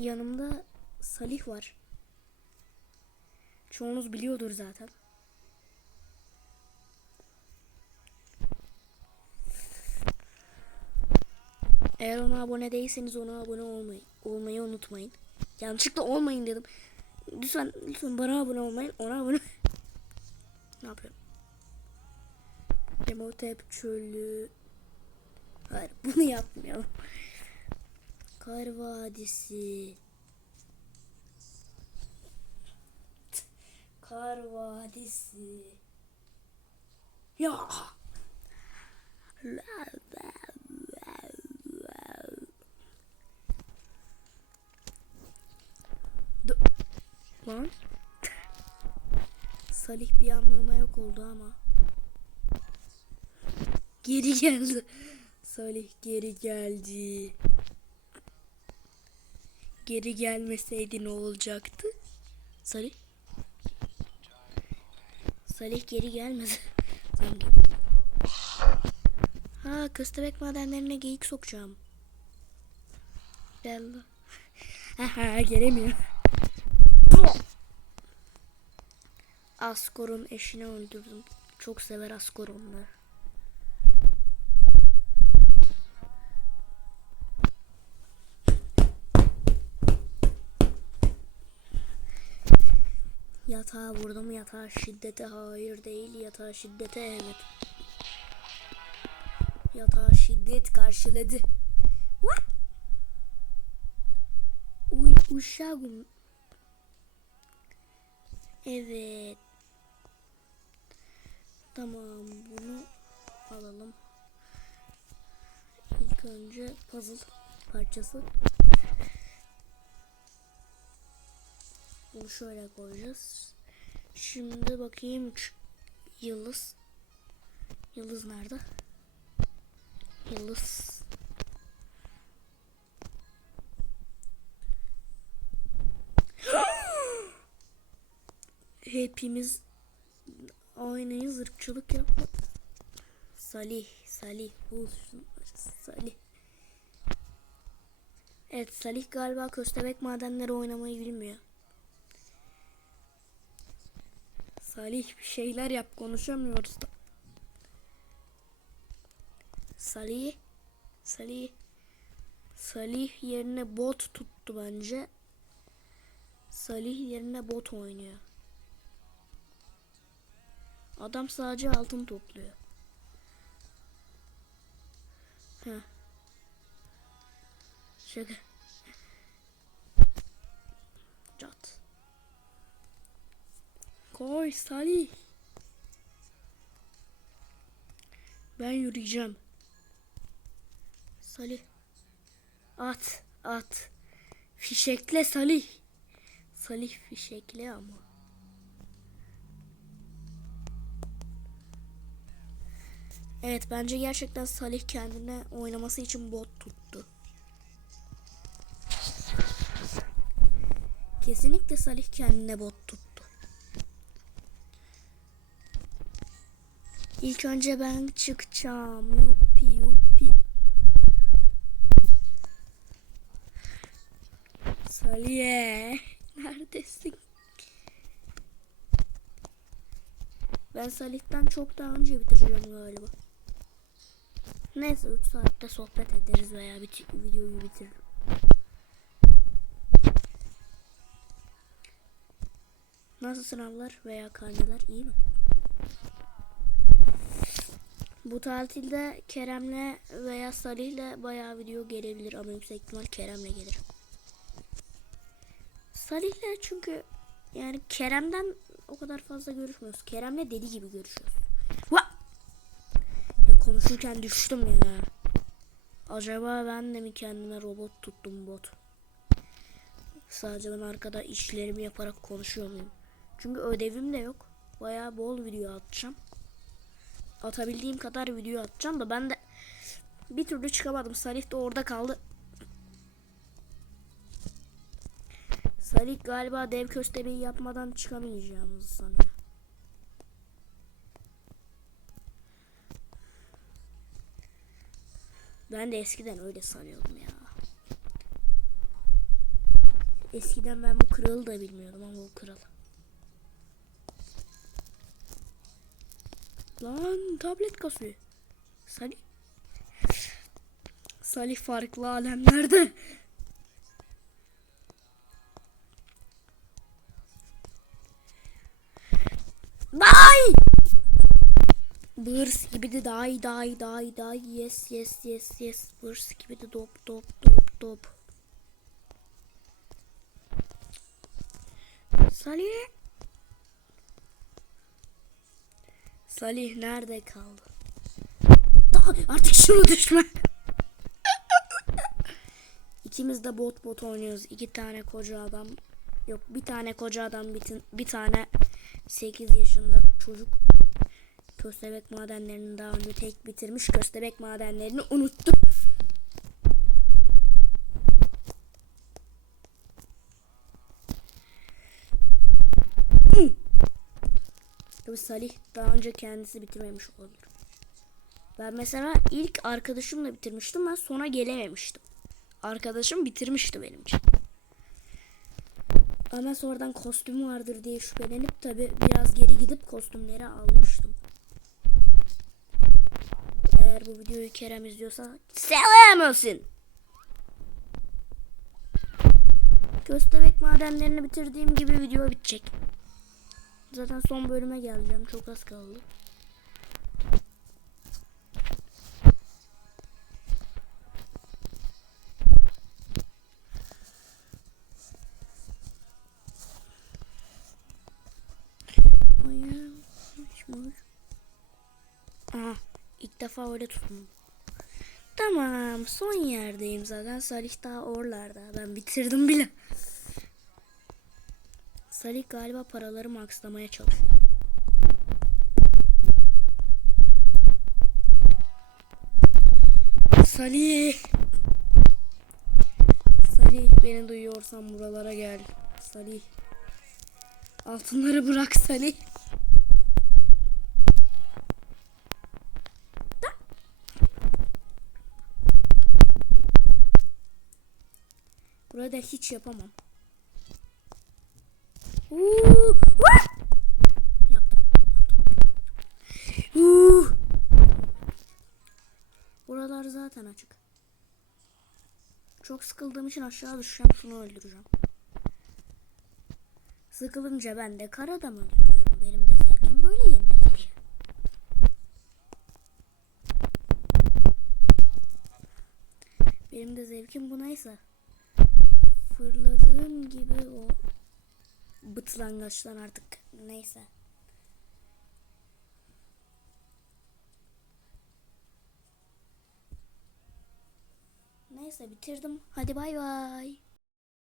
yanımda Salih var. Çoğunuz biliyordur zaten. Eğer ona abone değilseniz ona abone olmayı, olmayı unutmayın. Yanlışlıkla olmayın dedim. Lütfen lütfen bana abone olmayın. Ona abone Ne yapıyorum? Demotep çölü. Hayır bunu yapmayalım. Kar Vadisi. Kar Vadisi. Ya. Lan. Salih bir anlığına yok oldu ama. Geri geldi. Salih geri geldi. Geri gelmeseydi ne olacaktı? Salih. Salih geri gelmedi. Sen gel. Ha köstebek madenlerine geyik sokacağım. Bella. Aha gelemiyor. Askor'un eşini öldürdüm. Çok sever Askor onları. Yatağa vurdum yatağa şiddete hayır değil yatağa şiddete evet. Yatağa şiddet karşıladı. What? Uy uşağım. Evet. Tamam bunu alalım. İlk önce puzzle parçası. Bunu şöyle koyacağız. Şimdi bakayım yıldız. Yıldız nerede? Yıldız. Hepimiz aynıyız ırkçılık yapma. Salih, Salih, bu Salih. Evet Salih galiba köstebek madenleri oynamayı bilmiyor. Salih bir şeyler yap konuşamıyoruz da. Salih Salih Salih yerine bot tuttu bence. Salih yerine bot oynuyor. Adam sadece altın topluyor. Heh. Şaka. Koy Salih. Ben yürüyeceğim. Salih. At, at. Fişekle Salih. Salih fişekle ama. Evet bence gerçekten Salih kendine oynaması için bot tuttu. Kesinlikle Salih kendine bot tuttu. İlk önce ben çıkacağım. Yuppi yuppi. Salih neredesin? Ben Salih'ten çok daha önce bitireceğim galiba. Neyse 3 saatte sohbet ederiz veya bit videoyu bitiririm. Nasıl sınavlar veya karneler iyi mi? Bu tatilde Kerem'le veya Salih'le bayağı video gelebilir ama yüksek ihtimal Kerem'le gelir. Salih'le çünkü yani Kerem'den o kadar fazla görüşmüyoruz. Kerem'le deli gibi görüşüyoruz. Va! Ya konuşurken düştüm ya. Acaba ben de mi kendime robot tuttum bot? Sadece ben arkada işlerimi yaparak konuşuyor muyum? Çünkü ödevim de yok. Bayağı bol video atacağım. Atabildiğim kadar video atacağım da ben de bir türlü çıkamadım. Salih de orada kaldı. Salih galiba dev köstebeği yapmadan çıkamayacağımızı sanıyor. Ben de eskiden öyle sanıyordum ya. Eskiden ben bu kralı da bilmiyordum ama bu kral. Lan tablet kasıyor. Salih. Salih farklı alemlerde. Day! Bırs gibi de day day day day yes yes yes yes Bırs gibi de dop dop dop dop Salih Salih nerede kaldı? Da, artık şunu düşme. İkimiz de bot bot oynuyoruz. İki tane koca adam. Yok bir tane koca adam bir, bir tane 8 yaşında çocuk köstebek madenlerini daha önce tek bitirmiş. Köstebek madenlerini unuttu. Tabii Salih daha önce kendisi bitirmemiş olabilir. Ben mesela ilk arkadaşımla bitirmiştim. Ben sona gelememiştim. Arkadaşım bitirmişti benim için. Ama sonradan kostüm vardır diye şüphelenip tabi biraz geri gidip kostümleri almıştım. Eğer bu videoyu Kerem izliyorsa selam olsun. Köstebek madenlerini bitirdiğim gibi video bitecek. Zaten son bölüme geleceğim. Çok az kaldı. Aha ilk defa öyle tuttum. Tamam son yerdeyim zaten. Salih daha oralarda. Ben bitirdim bile. Salih galiba paraları makslamaya çalışıyor. Salih. Salih beni duyuyorsan buralara gel. Salih. Altınları bırak Salih. Da. Burada hiç yapamam. Uuu. Yaptım. Uuu. Buralar zaten açık. Çok sıkıldığım için aşağı düşeceğim. Şunu öldüreceğim. Sıkılınca ben de karada mı öldürüyorum? Benim de zevkim böyle yerine geliyor. Benim de zevkim bu neyse. Bıtlangaçtan artık neyse. Neyse bitirdim. Hadi bay bay.